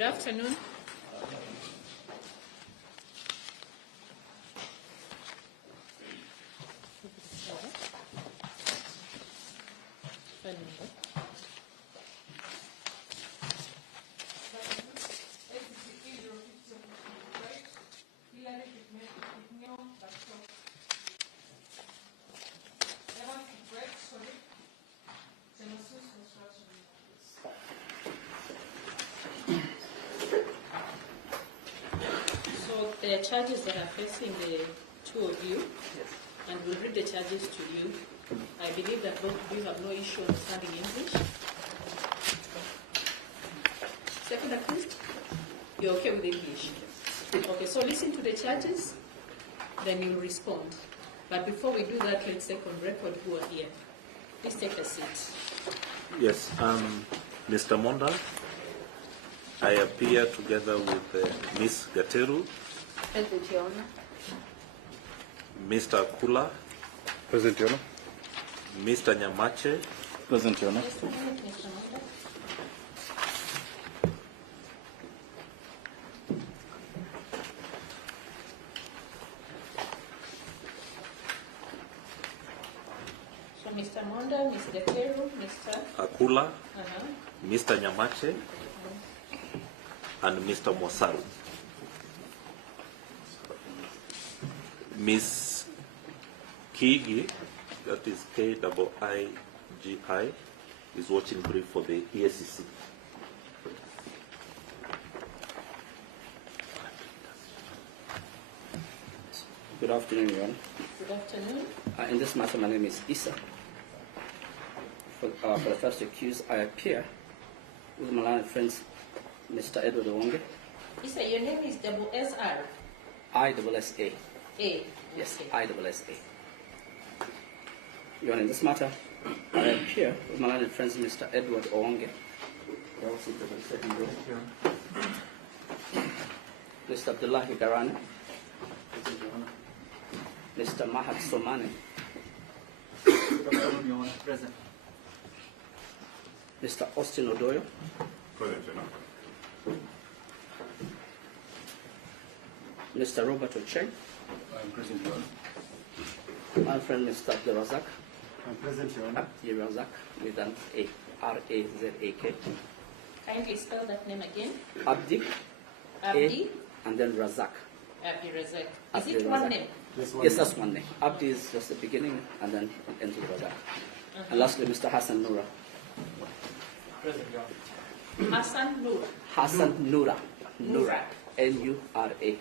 Good afternoon. There are charges that are facing the two of you, Yes. and we'll read the charges to you. I believe that both of you have no issue understanding English. Second accused, you're okay with English? Okay, so listen to the charges, then you'll respond. But before we do that, let's take on record who are here. Please take a seat. Yes, Mr. Monda, I appear together with Ms. Gateru, Present, Your Honor. Mr. Kula, Present, Your Honor. Mr. Nyamache, Present, Your Honor. Yes, Mr. Mata. So Mr. Monda, Ms. Gateru, Mr. Akula, Mr. Nyamache, and Mr. Mosaru. Ms. Kigi, that is K-I-I-G-I, is watching brief for the ESCC. Good afternoon, Your Honor. Good afternoon. In this matter, my name is Issa. For the first accused, I appear with my learned friends, Mr. Edward Owonge. Issa, your name is double S-R. I-S-S-A. A. Yes, Okay. I-S-S-A. Your Honor, in this matter, I appear with my learned friends, Mr. Edward Owonge. Mr. Abdullahi Garane. Mr. Mahat Somane. Present. Mr. Austin Odoyo. Present, Your Honor. Mr. Robert Ocheng. I'm present, Your Honor. My friend, Mr. Abdurazak. I'm present, Your Honor. Abdurazak with an A. R-A-Z-A-K. Kindly spell that name again. Abdi. Abdi. A, and then Razak. Abdi Razak. Is Abdi it one Razak. name? Yes, that's one name. Abdi is just the beginning, and then it ends with Razak. And lastly, Mr. Hassan Noura. Present, Your Honor. Hassan Noor. Hassan Noura. Noura. N-U-R-A.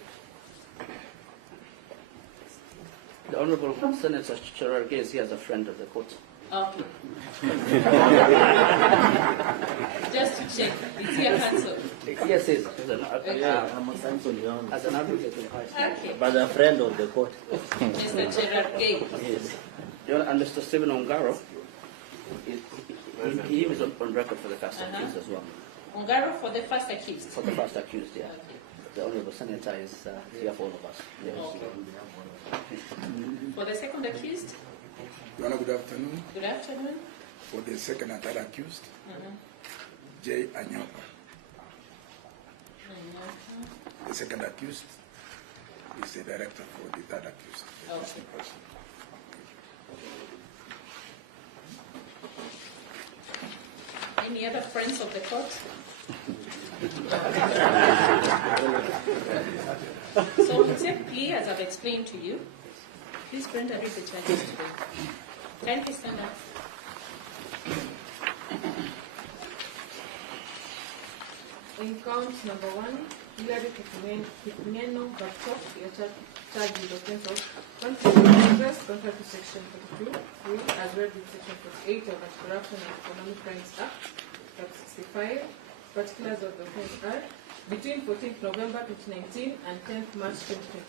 The Honorable Senator Cherargay is here as a friend of the court. Okay. Just to check, is he a counsel? Yes, he's I'm a Samson Young, as an advocate in Christ. Okay. but a friend of the court. Mr. Gerard Gay. Yes. And Mr. Stephen Ongaro, he was on record for the first accused as well. Ongaro for the first accused. For the first accused, yeah. Okay. The Honorable Senator is here for all of us. Yes. Okay. For the second accused, Your Honor, good afternoon. good afternoon. For the second and third accused, J. Anyoka. The second accused is the director for the third accused. the Okay. missing person. Any other friends of the court? So to take plea, as I've explained to you, please Brenda read the charges today. Kindly stand up. In count number 1, Hilary Kipimeno Barchok, your charge with offense of conflict of interest contrary to section 42, as read with section 48 of the Corruption and Economic Crimes Act, chapter 65. Particulars of the offense are between 14th November 2019 and 10th March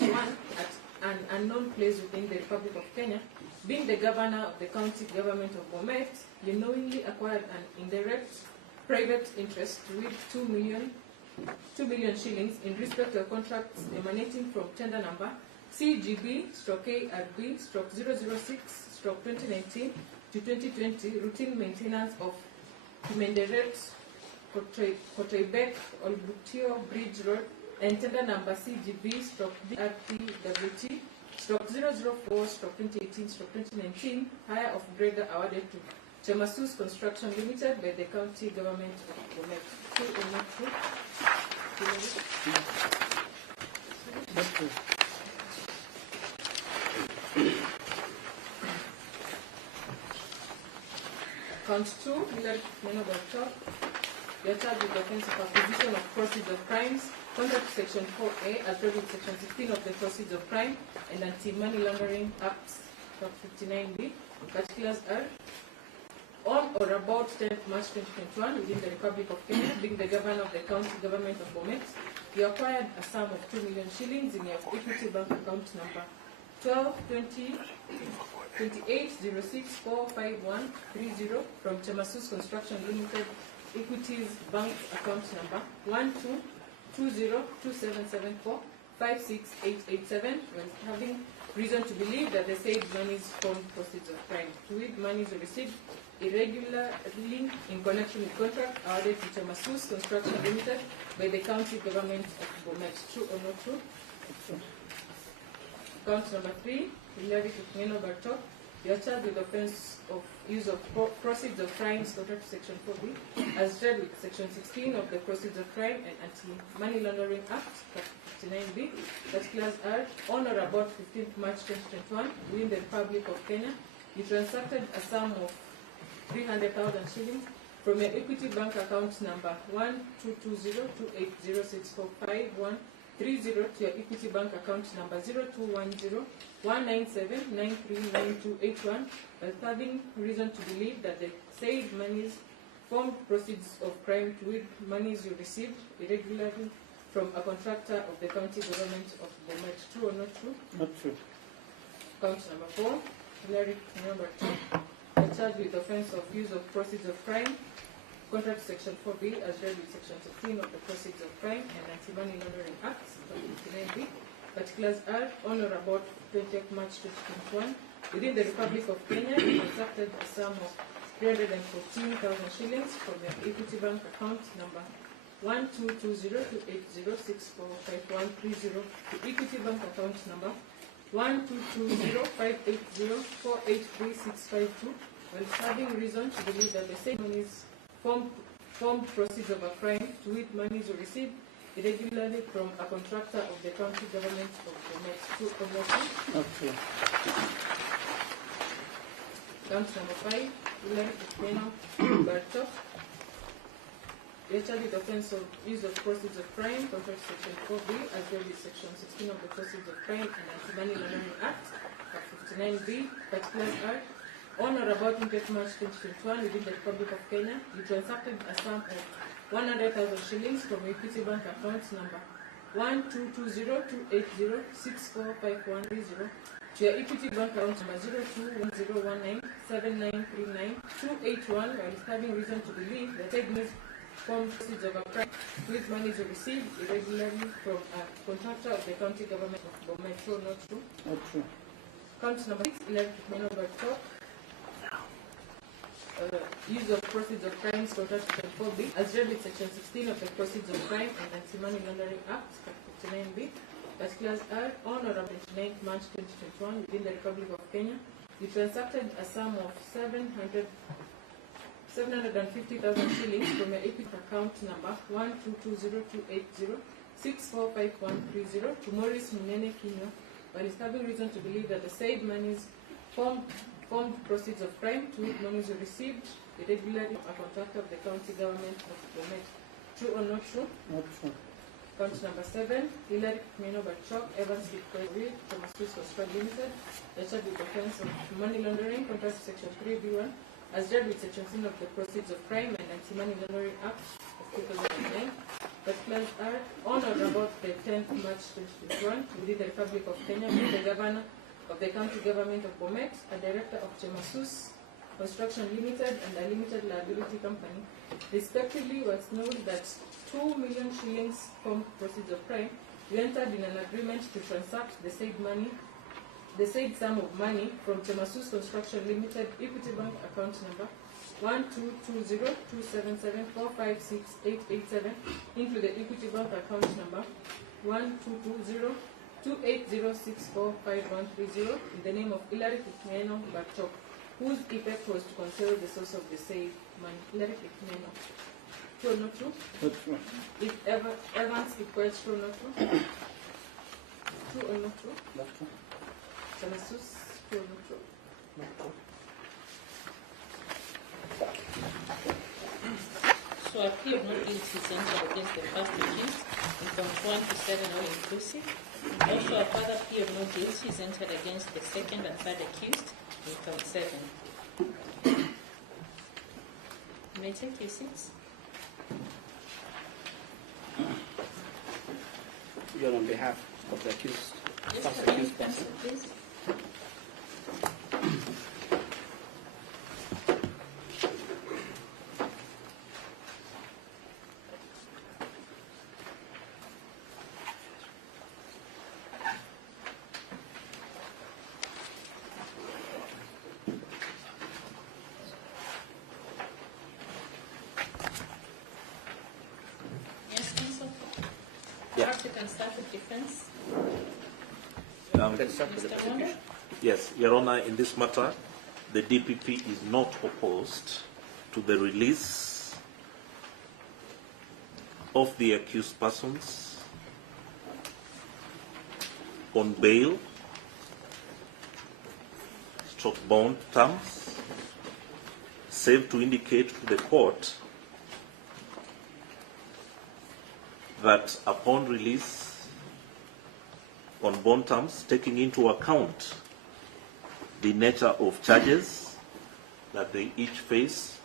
2021 at an unknown place within the Republic of Kenya, being the governor of the county government of Bomet, you knowingly acquired an indirect private interest with 2 million shillings in respect to contracts emanating from tender number CGB/KRB/006/2019 to 2020 routine maintenance of indirect Kotoibek Olbutio Bridge Road and tender number CGB/DRTWT/004/2018/2019 hire of grader awarded to Chemasus Construction Limited by the county government of Bomet. True or not true? Count 2, Hillary Barchok. You are charged with the offense of acquisition of proceeds of crimes, contrary to Section 4A, as read with Section 16 of the Proceeds of Crime and Anti-Money Laundering Act, Chapter 59B. Particulars are: on or about 10th March 2021, within the Republic of Kenya, being the governor of the county government of Bomet, you acquired a sum of 2 million shillings in your Equity Bank account number 122028064513 from Chemasus Construction Limited Equities Bank account number 12202774568887, when having reason to believe that the said monies formed proceeds of crime, to which monies received irregularly in connection with contract awarded to Chemasus Construction Limited by the county government of Bomet. True or not true? Count number 3, Hillary Barchok. You are charged with offense of use of proceeds of crimes contrary to Section 4B, as read with Section 16 of the Proceeds of Crime and Anti-Money Laundering Act, Chapter 59B. Particulars are: on or about 15th March 2021, within the Republic of Kenya, you transacted a sum of 300,000 shillings from your Equity Bank account number 122028064513 to your Equity Bank account number 02101979399281, while having reason to believe that the said monies formed proceeds of crime, to which monies you received irregularly from a contractor of the county government of Bomet. True or not true? Not true. Count number 4, Hillary Barchok. Charged with offense of use of proceeds of crime, contrary to Section 4B, as read with Section 16 of the Proceeds of Crime and Anti-Money Laundering Act, 59B. Particulars are: on or about 20th March 2021, within the Republic of Kenya, you transacted a sum of 314,000 shillings from your Equity Bank account number 122028064513 to Equity Bank account number 12205804836652, while having reason to believe that the same monies formed proceeds of a crime, to which monies were received irregularly from a contractor of the county government of Bomet. True or not true? Not true. Count number 5, Hillary Barchok. You are charged with offense of use of proceeds of crime, contrary to Section 4B, as well as Section 16 of the Proceeds of Crime and Anti-Money Laundering Act, Chapter 59B. Particulars are: on or about 20th March 2021, within the Republic of Kenya, you transacted a sum of 100,000 shillings from Equity Bank account number 122028064513 to your Equity Bank account number 02101979399281, while having reason to believe that segments formed proceeds of a crime, with monies received irregularly from a contractor of the county government of Bomet. True or not true? Not true. Count number 6, Hillary Barchok. Use of proceeds of crimes contrary to Section 4B, as read with Section 16 of the Proceeds of Crime and Anti-Money Laundering Act, Chapter 59B. Particulars are: on or about 29th March 2021, within the Republic of Kenya, you transacted a sum of 750,000 shillings from your Equity account number 122028064513 to Maurice Munene Kinywa, while having reason to believe that the said monies formed proceeds of crime, to which monies were received irregularly from a contractor of the county government of Bomet. True or not true? Not true. Count number 7, Hillary Barchok, Evans Victoria, Chemasus Construction Limited, the charge with offense of money laundering, contrary to Section 3B1, as read with Section 10 of the Proceeds of Crime and Anti-Money Laundering Act of 2009. Particulars are: on or about the 10th March 2021, within the Republic of Kenya, being the governor of the county government of Bomet, a director of Chemasus Construction Limited and a limited liability company, respectively, was known that 2 million shillings from proceeds of crime, you entered in an agreement to transact the said sum of money from Chemasus Construction Limited Equity Bank account number 1220277456887 into the Equity Bank account number 1220280645130 in the name of Hilary Kikmeno Barchok, whose effect was to conceal the source of the said money. Hilary Kikmeno. True or not true? Not true. If Evans equates true or not true? True or not true? Not true. Sanasus, true or not true? Not true. So a plea of not guilty is entered against the first accused in counts 1 to 7 all inclusive. Also a further plea of not guilty is entered against the second and third accused in count 7. You may take your seats. You're on behalf of the accused, Yes, first can you accused cancel, person. please? Yes, counsel. Yeah. Perhaps you can start with defense. Let's start with the Mr. Wanda? prosecution. Yes, Your Honor, in this matter, the DPP is not opposed to the release of the accused persons on bail, stroke bond terms, save to indicate to the court that upon release on bond terms, taking into account the nature of charges that they each face,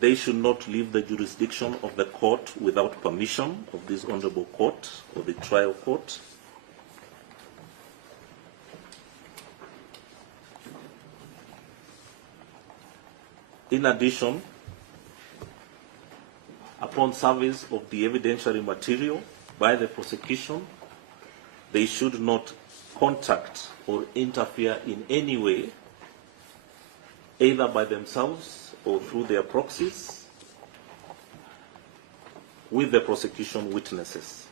they should not leave the jurisdiction of the court without permission of this honorable court or the trial court. In addition, upon service of the evidentiary material by the prosecution, they should not contact or interfere in any way, either by themselves or through their proxies, with the prosecution witnesses.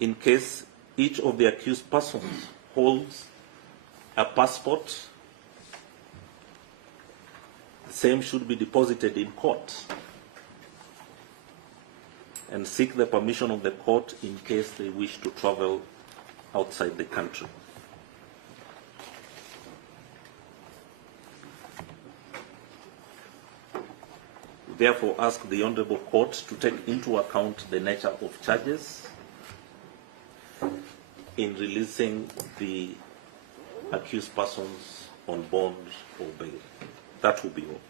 In case each of the accused persons holds a passport, the same should be deposited in court and seek the permission of the court in case they wish to travel outside the country. We therefore ask the Honorable Court to take into account the nature of charges in releasing the accused persons on bond or bail. That will be all.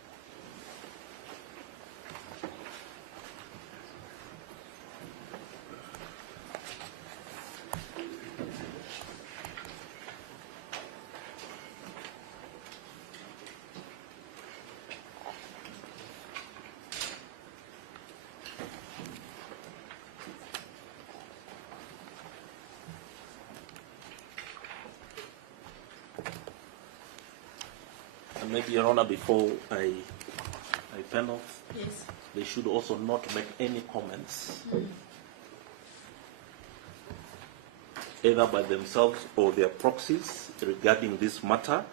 And maybe, Your Honor, before I pen off, Yes. they should also not make any comments, either by themselves or their proxies, regarding this matter,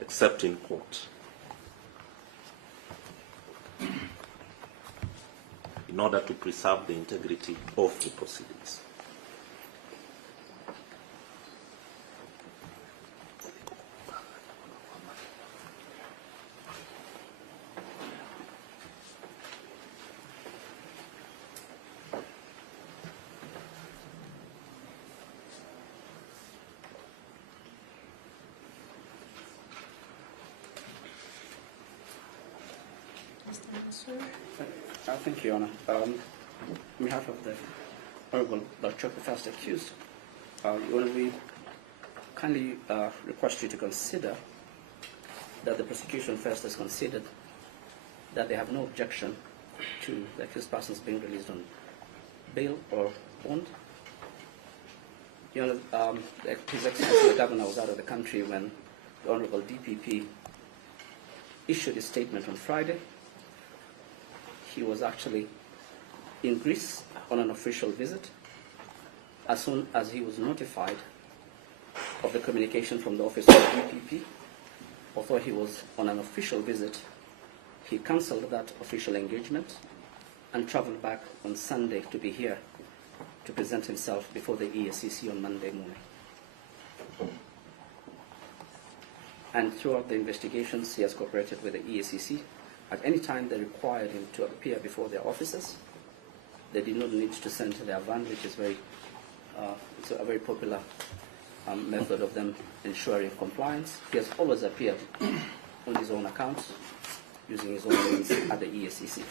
except in court, in order to preserve the integrity of the proceedings. Mr. Masur? Thank you, Your Honor. On behalf of the Honorable Barchok, the first accused, you want to read kindly request you to consider that the prosecution first has considered that they have no objection to the accused persons being released on bail or bond. His Excellency the Governor was out of the country when the Honorable DPP issued his statement on Friday. He was actually in Greece on an official visit. As soon as he was notified of the communication from the office of the DPP, although he was on an official visit, he cancelled that official engagement and travelled back on Sunday to be here to present himself before the ESCC on Monday morning. And throughout the investigations, he has cooperated with the ESCC. At any time they required him to appear before their officers, they did not need to send their van, which is it's a very popular method of them ensuring compliance. He has always appeared on his own account, using his own means at the ESCC.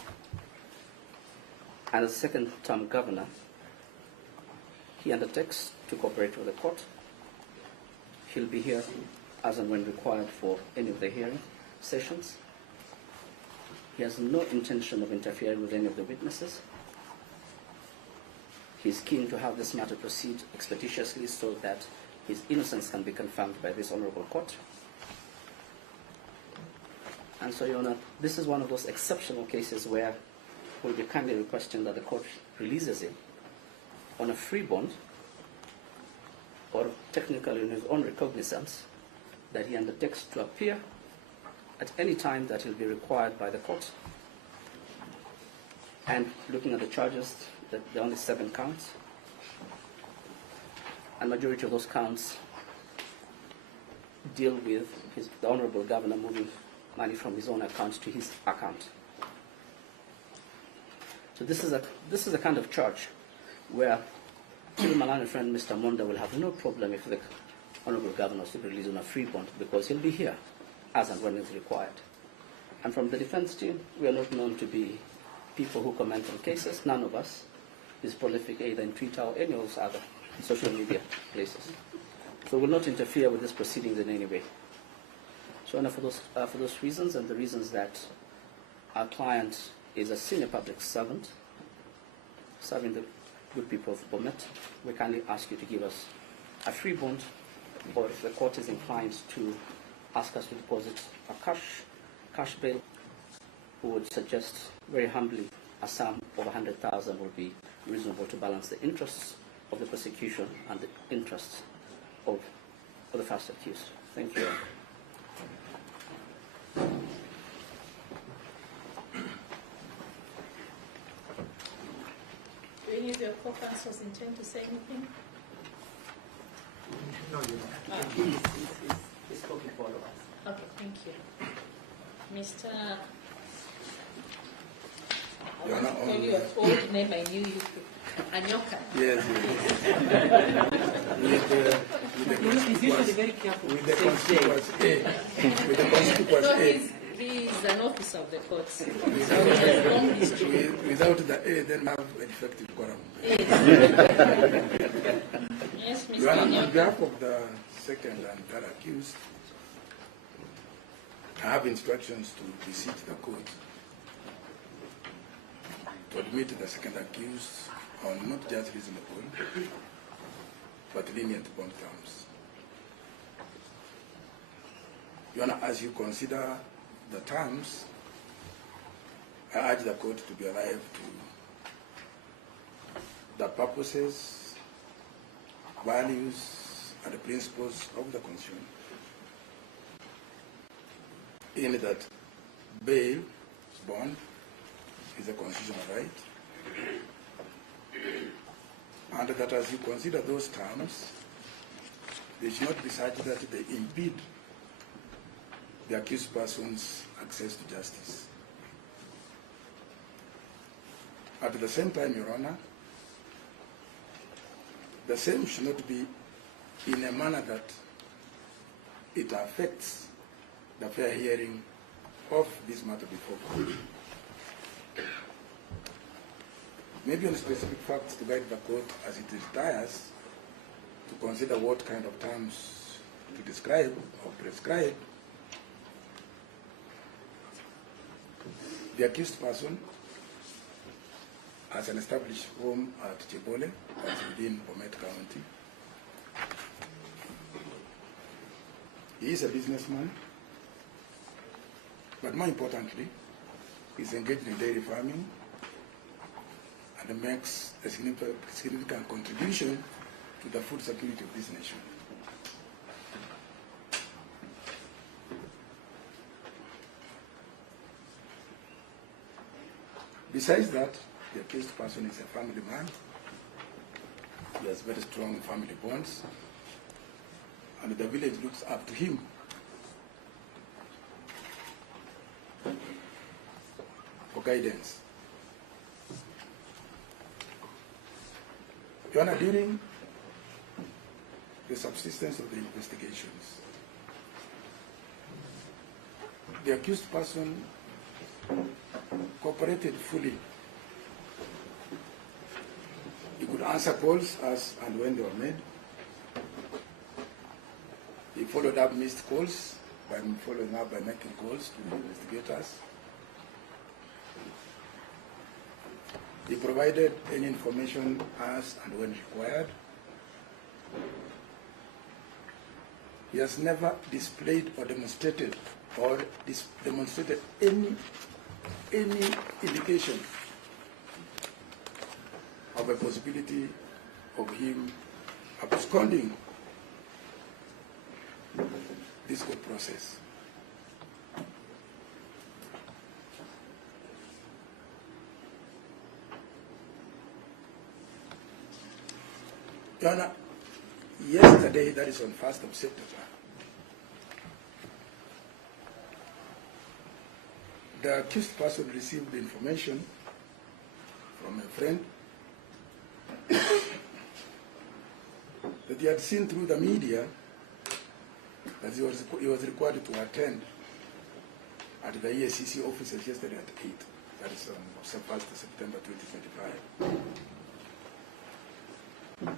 And as second-term governor, he undertakes to cooperate with the court. He'll be here as and when required for any of the hearing sessions. He has no intention of interfering with any of the witnesses. He's keen to have this matter proceed expeditiously so that his innocence can be confirmed by this honorable court. And so, Your Honor, this is one of those exceptional cases where we'll be kindly requesting that the court releases him on a free bond, or technically in his own recognizance, that he undertakes to appear at any time that he'll be required by the court. And looking at the charges, there are only 7 counts, and majority of those counts deal with the Honorable Governor moving money from his own account to his account. So this is a kind of charge where Milimani friend Mr. Monda will have no problem if the Honorable Governor is released on a free bond, because he'll be here as and when it's required. And from the defense team, we are not known to be people who comment on cases. None of us is prolific either in Twitter or any of those other social media places. So we'll not interfere with these proceedings in any way. So, Anna, for those reasons and the reasons that our client is a senior public servant serving the good people of Bomet, we kindly ask you to give us a free bond, or if the court is inclined to ask us to deposit a cash bail, we would suggest very humbly a sum of 100,000 would be reasonable to balance the interests of the prosecution and the interests of the first accused. Thank you. Do any of your co-counsels intend to say anything? No, you know. He's talking for all of us. Okay, thank you. Mr. I You're want not to tell on you a old name I knew you. Anyoka. Yes, with the conspicuous A. With the conspicuous No, A. he's an officer of the courts. So he Without has a long history. without the A, then have a defective quorum. Yes, Mr. Your Honor, on Anyoka. behalf of the second and third accused, I have instructions to beseech the court to admit the second accused on not just reasonable, but lenient bond terms. Your Honor, as you consider the terms, I urge the court to be alive to the purposes, values, and the principles of the Constitution, in that bail, bond, is a constitutional right, and that as you consider those terms, they should not be such that they impede the accused person's access to justice. At the same time, Your Honor, the same should not be in a manner that it affects the fair hearing of this matter before court. Maybe on specific facts to guide the court as it retires to consider what kind of terms to describe or prescribe, the accused person has an established home at Chebole, that's within Bomet County. He is a businessman, but more importantly, he's engaged in dairy farming and makes a significant contribution to the food security of this nation. Besides that, the accused person is a family man. He has very strong family bonds, and the village looks up to him. For guidance. Your Honor, during the subsistence of the investigations, the accused person cooperated fully. He could answer calls as and when they were made. He followed up missed calls by following up by making calls to the investigators. He provided any information as and when required. He has never displayed or demonstrated any indication of a possibility of him absconding this court process. Your Honor, yesterday, that is on 1st of September, the accused person received information from a friend that he had seen through the media that he was required to attend at the EACC offices yesterday at 8. That is on 1st of September 2025.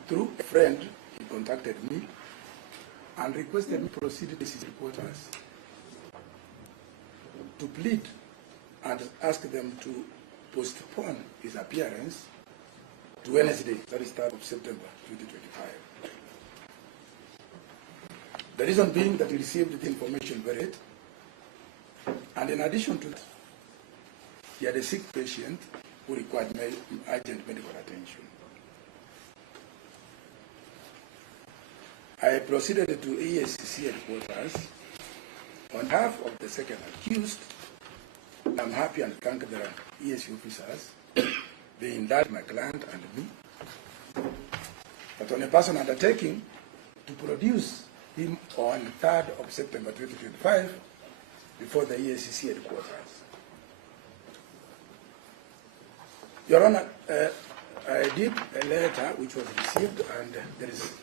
Through a friend, he contacted me and requested me to proceed to his reporters to plead and ask them to postpone his appearance to Wednesday, that is 3rd of September 2025. The reason being that he received the information very late, and in addition to that, he had a sick patient who required urgent medical attention. I proceeded to EACC headquarters on behalf of the second accused. I'm happy and thank the EACC officers, being that my client and me, but on a personal undertaking to produce him on 3rd of September 2025 before the EACC headquarters. Your Honor, I did a letter which was received, and there is.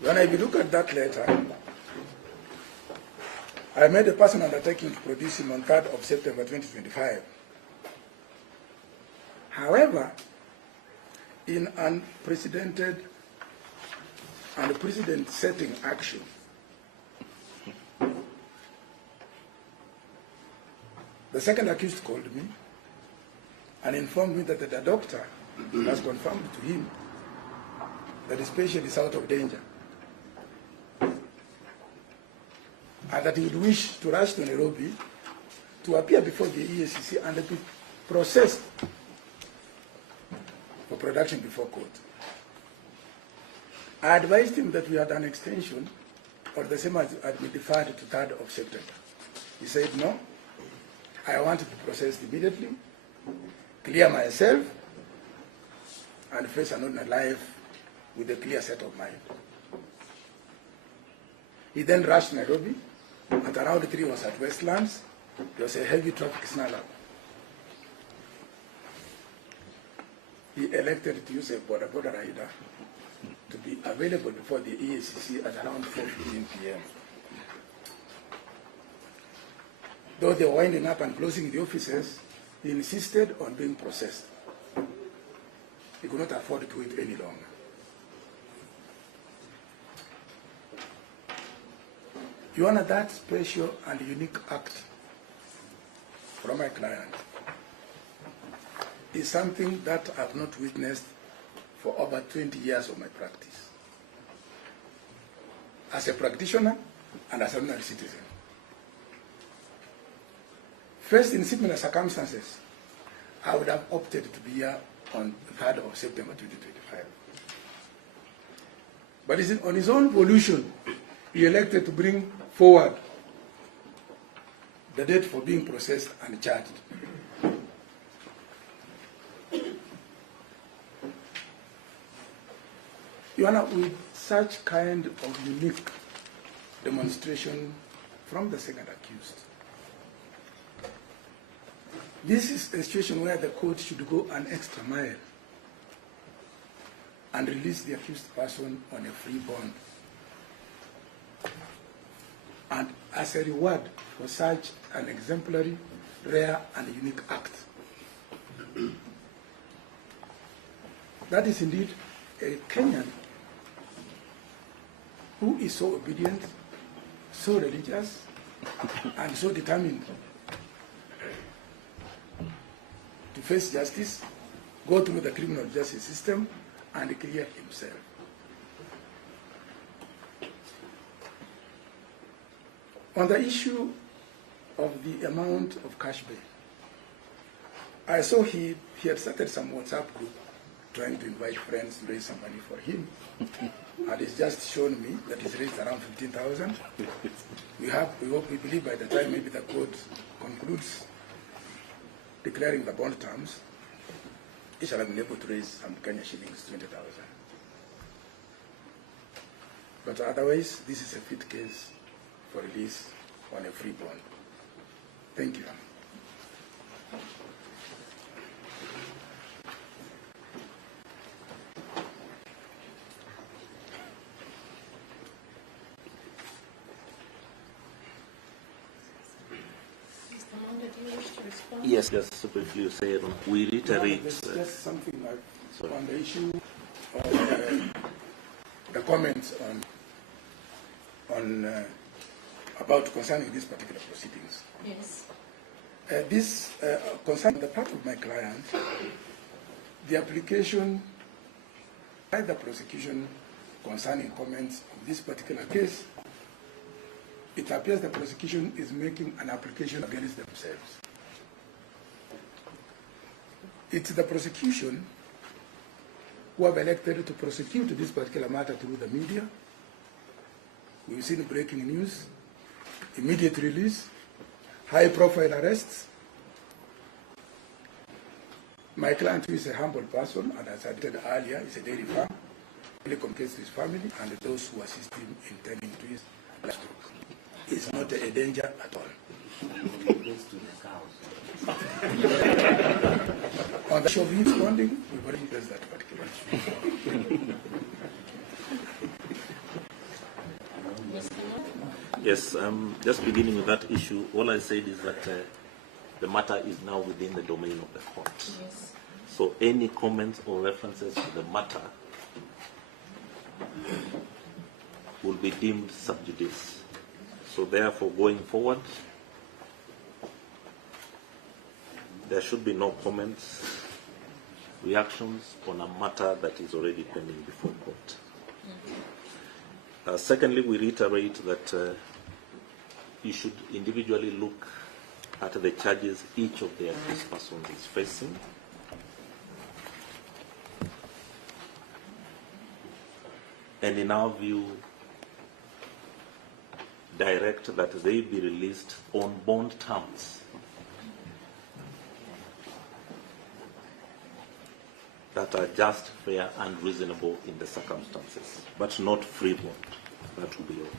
When I look at that letter, I made a personal undertaking to produce him on 3rd of September 2025. However, in unprecedented and precedent-setting action, the second accused called me and informed me that the doctor has confirmed to him that his patient is out of danger and that he would wish to rush to Nairobi to appear before the EACC and be processed for production before court. I advised him that we had an extension, or the same as had been deferred to 3rd of September. He said, no, I want to be processed immediately, clear myself, and face another life with a clear set of mind. He then rushed to Nairobi. At around 3 was at Westlands. There was a heavy traffic snarl-up. He elected to use a border rider to be available before the EACC at around 4:15 p.m. Though they were winding up and closing the offices, he insisted on being processed. he could not afford to wait any longer. Your Honor, that special and unique act from my client is something that I have not witnessed for over 20 years of my practice. As a practitioner and as an ordinary citizen. First, in similar circumstances, I would have opted to be here on the 3rd of September 2025. But on his own volition, he elected to bring forward the date for being processed and charged. Your Honor, with such kind of unique demonstration from the second accused, this is a situation where the court should go an extra mile and release the accused person on a free bond. And as a reward for such an exemplary, rare, and unique act. That is indeed a Kenyan who is so obedient, so religious, and so determined to face justice, go through the criminal justice system, and clear himself. On the issue of the amount of cash bail, I saw he had started some WhatsApp group trying to invite friends to raise some money for him. And it's just shown me that he's raised around 15,000. We believe by the time maybe the court concludes declaring the bond terms, he shall have been able to raise some Kenya shillings, 20,000. But otherwise, this is a fit case for release on a free bond. Thank you. Mr. Monda, do you wish to respond? Yes, just briefly say we reiterate. There's just something like on the issue of the comments on about concerning these particular proceedings. Yes. This concerning the part of my client, the application by the prosecution concerning comments of this particular case, it appears the prosecution is making an application against themselves. It's the prosecution who have elected to prosecute this particular matter through the media. We've seen breaking news, immediate release, high-profile arrests. My client, who is a humble person, and as I said earlier, is a dairy farm, really communicates to his family and those who assist him in tending to his livestock. It's not a danger at all. On the issue of his bonding, we've already addressed that particular issue. Yes, just beginning with that issue, all I said is that the matter is now within the domain of the court. Yes. So any comments or references to the matter will be deemed sub judice. So therefore, going forward, there should be no comments, reactions on a matter that is already pending before court. Secondly, we reiterate that you should individually look at the charges each of the accused persons is facing. And in our view, direct that they be released on bond terms that are just, fair, and reasonable in the circumstances, but not free bond. That will be all.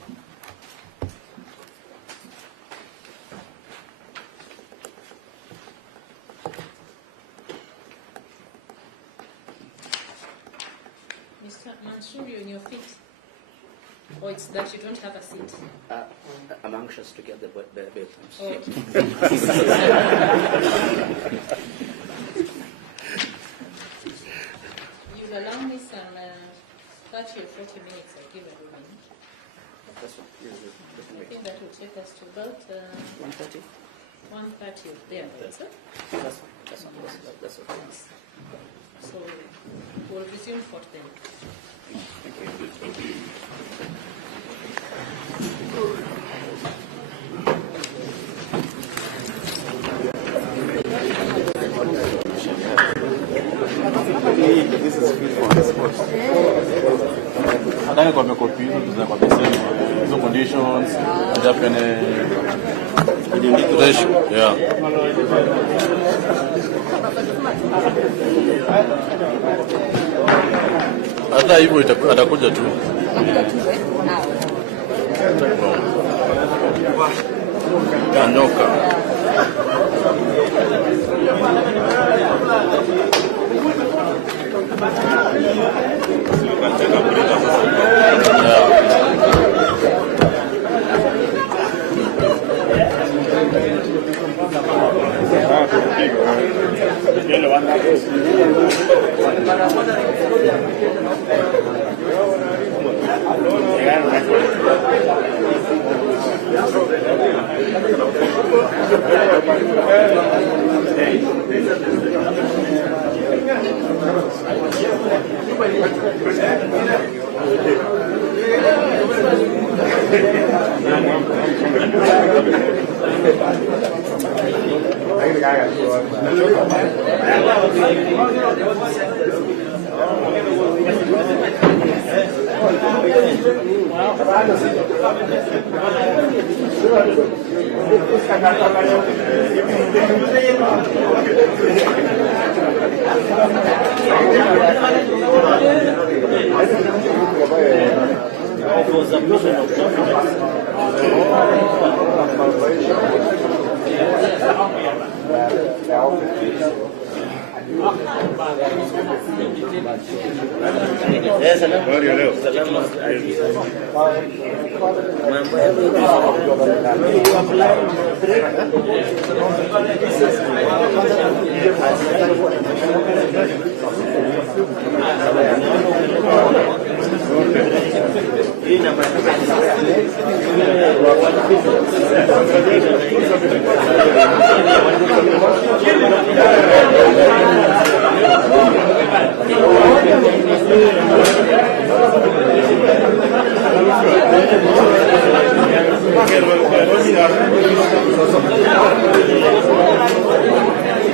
Mr. Mansour, you're on your feet. Or it's that you don't have a seat? I'm anxious to get the bail terms. Okay. 30 or 40 minutes I give everyone. That's one. Yes, yes, I definitely. think that will take us to about 1:30. 1:30 of there. That's it. That's one. That's okay. So we'll resume for then. Thank you. This is free for the sport. Nataka kwa mekopi hizo kwa pesa hizo conditions hajafanya ratio. Yeah. Hata hivyo atakuja tu. Nyoka. For submission of documents.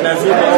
Lazima